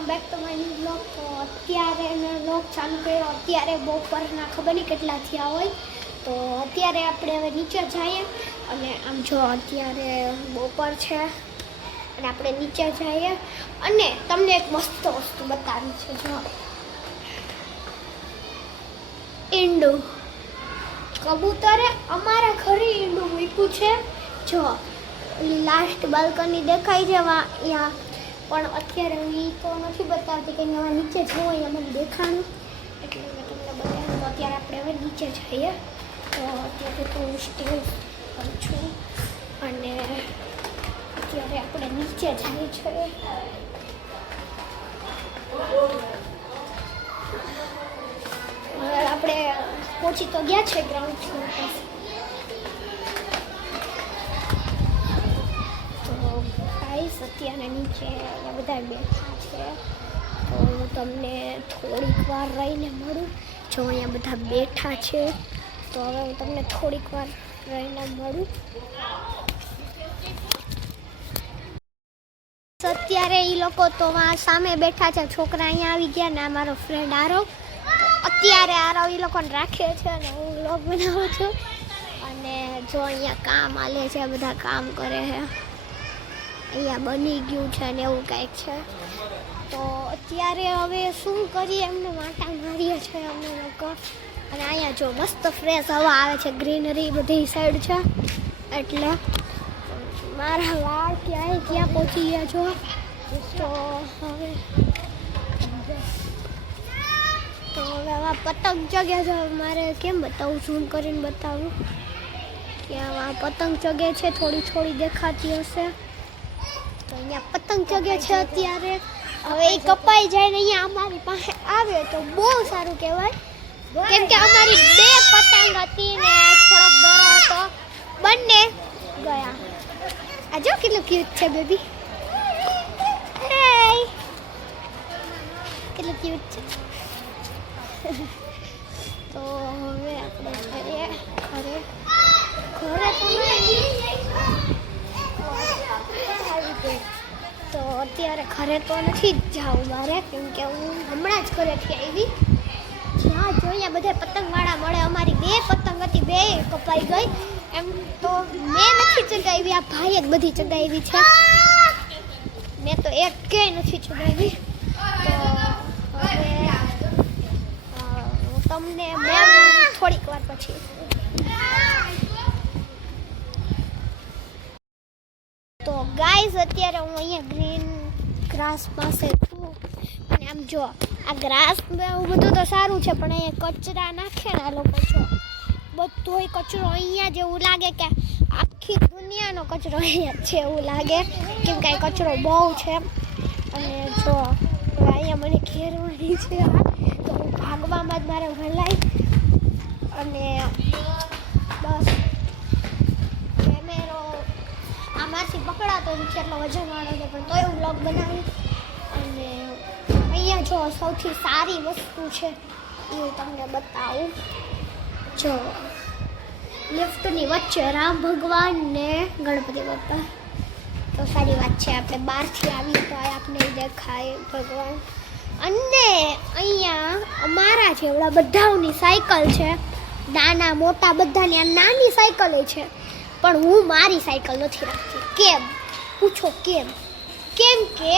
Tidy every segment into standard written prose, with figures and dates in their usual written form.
Welcome back to my new blog. તો અત્યારે મેં બ્લોગ ચાલુ કર્યો અત્યારે બપોરના ખબર નહીં કેટલા થયા હોય. તો અત્યારે આપણે હવે નીચે જઈએ અને આમ જો અત્યારે બપોર છે અને આપણે નીચે જઈએ અને તમને એક મસ્ત વસ્તુ બતાવી છે. જો ઈંડું કબૂતરે અમારા ઘરે ઈંડું મૂક્યું છે. જો લાસ્ટ બાલ્કની દેખાય છે અહીંયા, પણ અત્યારે હું એ તો નથી બતાવતી કે અહીંયા નીચે જવું અહીંયા મને દેખાણું એટલે મેં તમને બતાવ્યું. તો અત્યારે આપણે હવે નીચે જઈએ. તો અત્યારે તો હું સ્ટેજ પર છું અને અત્યારે આપણે નીચે જઈએ છીએ. હવે આપણે પહોંચી તો ગયા છે ગ્રાઉન્ડ ફ્લોર પર. અત્યારે નીચે બધા બેઠા છે તો હું તમને થોડીક વાર રહીને મળું. જો અહીંયા બધા બેઠા છે તો હવે હું તમને થોડીક વાર રહીને મળું. અત્યારે એ લોકો તો સામે બેઠા છે. છોકરા અહીંયા આવી ગયા ને મારો ફ્રેન્ડ આરવ. અત્યારે આરવ એ લોકોને રાખે છે અને હું વ્લોગ બનાવું છું. અને જો અહીંયા કામ હાલે છે, બધા કામ કરે છે. અહીંયા બની ગયું છે ને એવું કંઈક છે. તો અત્યારે હવે શું કરીએ, એમને માટા મારીએ છીએ અમને લોકો. અને અહીંયા જો મસ્ત ફ્રેશ હવા આવે છે, ગ્રીનરી બધી સાઈડ છે. એટલે મારા વાળ ક્યાં પહોંચી ગયા છો. તો હવે આવા પતંગ ચગે છે. મારે કેમ બતાવું, ઝૂમ કરીને બતાવું કે આવા પતંગ ચગે છે. થોડી દેખાતી હશે. તો અહીંયા પતંગ ચગે છે અત્યારે. હવે એ કપાઈ જાય ને અહીંયા અમારી પાસે આવે તો બહુ સારું કહેવાય, કેમ કે અમારી 2 પતંગ હતી ને થોડોક દોરો હતો, બંને ગયા. આ જો કેટલું ક્યુટ છે બેબી. હે કેટલું ક્યુટ છે. તો હવે આપણે ઘરે તો અત્યારે ઘરે તો નથી જ જવું મારે, કેમ કે હું હમણાં જ ઘરેથી આવી. જ્યાં જોઈએ બધા પતંગવાળા મળે. અમારી 2 પતંગ હતી, 2 કપાઈ ગઈ. એમ તો મેં નથી ચગાવી, આ ભાઈએ જ બધી ચગાવી છે. મેં તો એક કે નથી ચગાવી. તો હવે હું તમને થોડીક વાર પછી. તો ગાઈઝ અત્યારે હું અહીંયા ગ્રીન ગ્રાસ પાસે છું અને આમ જો આ ગ્રાસ બધું તો સારું છે, પણ અહીંયા કચરા નાખે ને આ લોકો. જો બધોય કચરો અહીંયા જેવું લાગે કે આખી દુનિયાનો કચરો અહીંયા છે એવું લાગે, કેમ કે કચરો બહુ છે. અને જો અહીંયા મને ઘેરવાની છે તો હું ભાગવામાં જ મારે ભલાઈ. અને બસ કેમેરો આમાંથી પકડાતો નથી, એટલો વજનવાળો છે, પણ તોય હું બ્લોગ બનાવી. અને અહીંયા જો સૌથી સારી વસ્તુ છે એ હું તમને બતાવું. જો લિફ્ટની વચ્ચે રામ ભગવાન ને ગણપતિ બાપ્પા. તો સારી વાત છે, આપણે બહારથી આવી તો આપણે દેખાય ભગવાન. અને અહીંયા અમારા જેવડા બધાની સાયકલ છે, નાના મોટા બધાની. આ નાની સાયકલ છે, પણ હું મારી સાયકલ નથી રાખતી. કેમ પૂછો? કેમ કે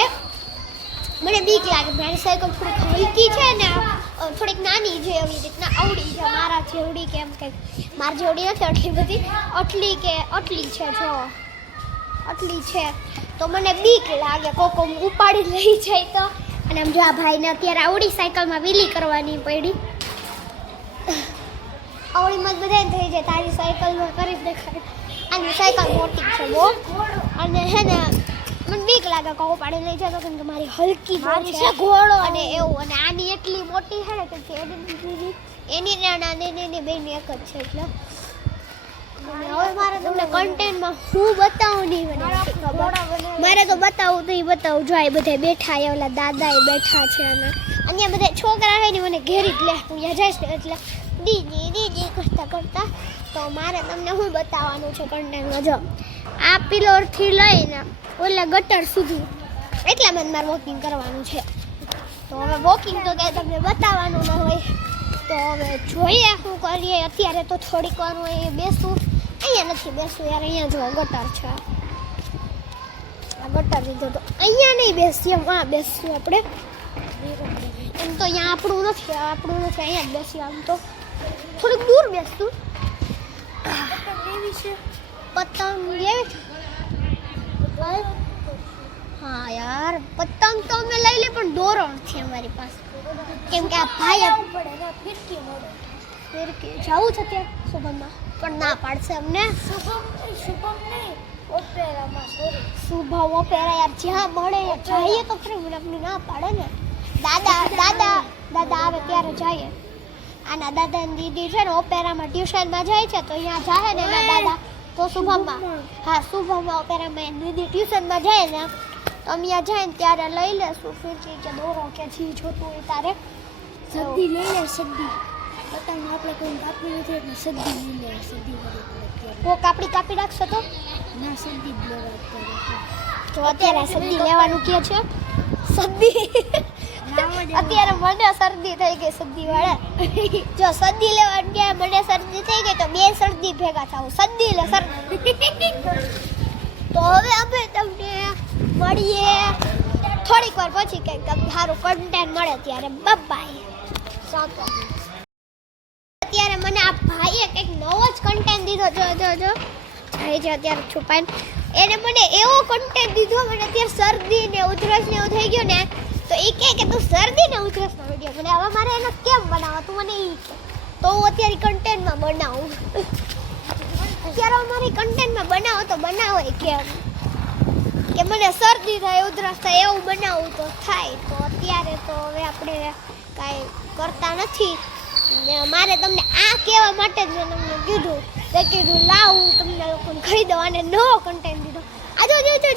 મને બીક લાગે. મારી સાયકલ થોડીક હલકી છે ને, થોડીક નાની છે, એવી રીતના આવડી છે મારા જેવડી. કેમ કે મારી જેવડી નથી આટલી બધી, આટલી છે. જો આટલી છે તો મને બીક લાગે કોકો ઉપાડી લઈ જાય તો. અને આમ જો આ ભાઈને અત્યારે આવડી સાયકલમાં વ્હીલી કરવાની પડી. આવડીમાં જ બધાને થઈ જાય, તારી સાયકલમાં કરી દેખાય. આની સાયકલ મોટી છે બહુ, અને હે ને મને બીક લાગે કહો પાડી લઈ જાય તો, કેમ કે મારી હલકી છે ઘોડો અને એવું. અને આની એટલી મોટી છે ને કે એની નાની બેની એક જ છે. એટલે હવે મારે તમને કન્ટેન્ટમાં હું બતાવું નહીં, મને મારે તો બતાવું તો એ બતાવું. જો આ બધા બેઠા, એ ઓલા દાદા એ બેઠા છે અને અહીંયા બધા છોકરા હોય ને મને ઘેરી જ લે. હું ત્યાં જઈશ ને એટલે દીદી કરતા. તો મારે તમને શું બતાવવાનું છે કન્ટેન્ટમાં. જો આ પિલોરથી લઈને ઓલા ગટર સુધી એટલા મને મારે વોકિંગ કરવાનું છે. તો હવે વોકિંગ તો કંઈ તમને બતાવવાનું ન હોય, તો હવે જોઈએ શું કરીએ. અત્યારે તો થોડીક વાર હું અહીં બેસું. અહીંયા નથી બેસું યાર, અહીંયા જો ગટર છે, આ ગટર લીધો તો અહીંયા નહીં બેસીએ, આ બેસીએ આપણે. એમ તો અહીંયા આપણું નથી, અહીંયા જ બેસીએ. આમ તો થોડીક દૂર બેસતું. એવી છે પતંગ એવી છે. હા યાર પતંગ તો અમે લઈ લે, પણ દોરો નથી અમારી પાસે, કેમ કે આ ભાઈ ફિરકી જવું છે ત્યાં શુભમમાં, પણ ના પાડશે અમને. શુભમ નહીં, ઓપેરામાં. શુભમ ઓપેરા યાર જ્યાં મળે જઈએ તો ખરી, મને આપણી ના પાડે ને. દાદા આવે ત્યારે જઈએ. આના દાદાની દીદી છે ને ઓપેરામાં ટ્યુશનમાં જાય છે, તો અહીંયા જાય ને એના દાદા તો શુભમમાં. હા શુભમમાં ઓપેરામાં એની દીદી ટ્યુશનમાં જાય ને, તો અમે ત્યાં જાય ને ત્યારે લઈ લેશું ફિરકી કે દોરો કે જે જોતું હોય તારે. સદ્દી લઈ લે, સદ્દી પતંગ આપણે કોઈ કાપી નથી એટલે સદ્દી લઈ લે. સદ્દી કોક કાપી રાખશો તો ના, સદ્દી તો અત્યારે સદ્દી લેવાનું કે છે. સદ્દી અત્યારે મને શરદી થઈ ગઈ સદ્દી વાળા. જો સદ્દી લેવાનું કે મને શરદી થઈ ગઈ તો બે શરદી ભેગા થાવ. સદ્દી લે શરદી. તો હવે અમે તમને મળીએ થોડીક વાર પછી, કંઈક સારું કન્ટેન્ટ મળે ત્યારે. બાય. અત્યારે મને આ ભાઈએ કંઈક નવો જ કન્ટેન્ટ દીધો. જો જાય છે અત્યારે છુપાઈને. એને મને એવો કન્ટેન્ટ દીધો, મને અત્યારે શરદી ને ઉધરસ ને એવું થઈ ગયું ને, તો એ કહે કે તું શરદી ને ઉધરસનો વિડીયો મને હવે મારે એને કેમ બનાવવા, તું મને એ કહે તો હું અત્યારે કન્ટેન્ટમાં બનાવું. અત્યારે અમારી કન્ટેન્ટમાં બનાવો તો બનાવો કેમ કે મને શરદી થાય ઉધરસ થાય એવું બનાવવું તો થાય. તો અત્યારે તો હવે આપણે કાંઈ કરતા નથી ને. મારે તમને આ કહેવા માટે જ મેં તમને કીધું લાવું તમને લોકોને કહી દો. અને નવો કન્ટેન્ટ દીધો. આ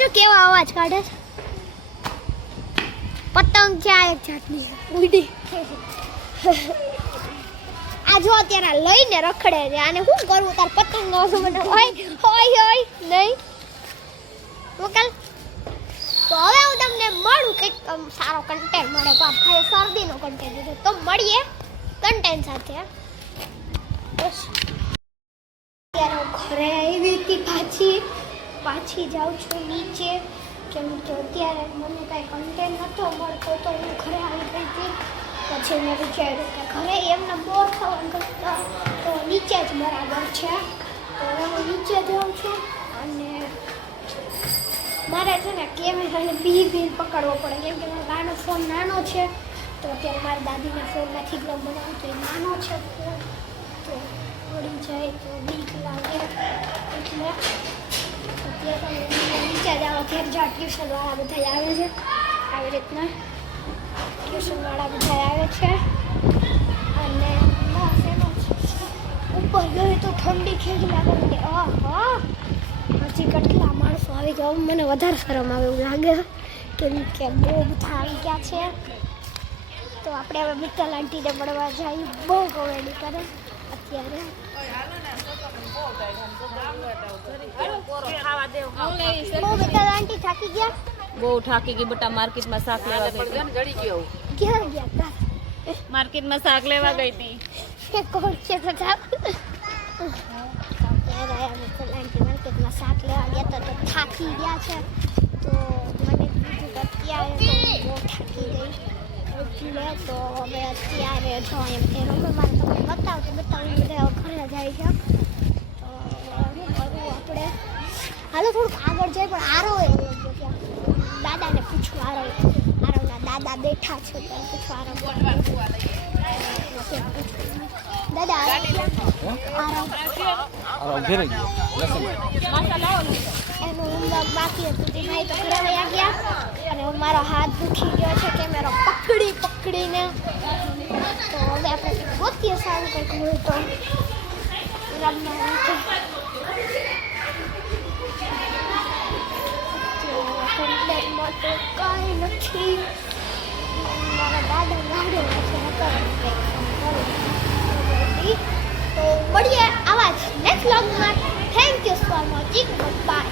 જો કેવા અવાજ કાઢે છે. પતંગ છે આ એક જાતની ઉડી. આ જો અત્યારે લઈને રખડે છે. આને શું કરવું તાર પતંગ નો મને હોય નહીં મોકલ. તો હવે હું તમને મળું કંઈક સારો કન્ટેન્ટ મળે. તો આ ભાઈ શરદીનો કન્ટેન્ટ દીધો, તો મળીએ કન્ટેન્ટ સાથે. બસ અત્યારે હું ઘરે આવી હતી, પાછી જાઉં છું નીચે, કેમ કે અત્યારે મને કાંઈ કન્ટેન્ટ નહોતો મળતો, તો હું ઘરે આવી ગઈ હતી. પછી મેં વિચાર્યું કે ઘરે એમને બોર થવાનું કરતા તો નીચે જ બરાબર છે. તો હવે હું નીચે જાઉં છું. અને મારે છે ને કેમેરાને બિલ પકડવો પડે, કેમ કે મારો નાનો ફોન નાનો છે. તો અત્યારે મારા દાદીના ફોનમાંથી બ્લોગ બનાવું તો એ નાનો છે ફોન, તો પડી જાય તો બીક લાગે. એટલે અત્યારે નીચે જાઓ ઘેર જા. ટ્યુશનવાળા બધા આવે છે, આવી રીતના ટ્યુશનવાળા બધા આવે છે. અને બસ એનો ઉપર ગઈ તો ઠંડી ખેડી લાગે. હજી કેટલા માણસો આવી ગયા, મને વધારે શરમ આવે એવું લાગે, કેમ કે બહુ બધા આવી ગયા છે. તો આપણે હવે મિત્તલ આંટીને મળવા જઈએ. બહુ કોમેડી કરે અત્યારે. મિત્તલ આંટી થાકી ગયા, બહુ થાકી ગઈ બટા. માર્કેટમાં શાક લેવા ગઈ હતી. ક્યાં ગયા હતા? માર્કેટમાં શાક લેવા ગઈ હતી. કોણ છે તો થાક. મિત્તલ આંટી માર્કેટમાં શાક લેવા ગયા હતા તો થાકી ગયા છે. તો મને કીધું કે અત્યારે તો બહુ થાકી ગઈ એટલે. તો હવે અત્યારે જો એમ રમે મારે તમને બતાવું બધા ઘરે જાય છે. તો શું કરવું આપણે? હાલો થોડુંક આગળ જાય, પણ આરો એવો ત્યાં દાદાને પૂછવું. આરવના દાદા બેઠા છે, તો પૂછવું આરવ દાદા આરવ એનું ઊંઘ બાકી હતું તે ભાઈ તો ઘરે વયા ગયા. અને મારો હાથ દુખી ગયો છે કેમેરો પકડીને. તો હવે આપણે ગોતીએ સારું કંઈક હોય તો રમવા માટે કાંઈ નથી. મારા દાદા ગાડે તો મળીએ આવા જ નેક્સ્ટ વ્લોગમાં. થેન્ક યુ ફોર વોચિંગ. બાય.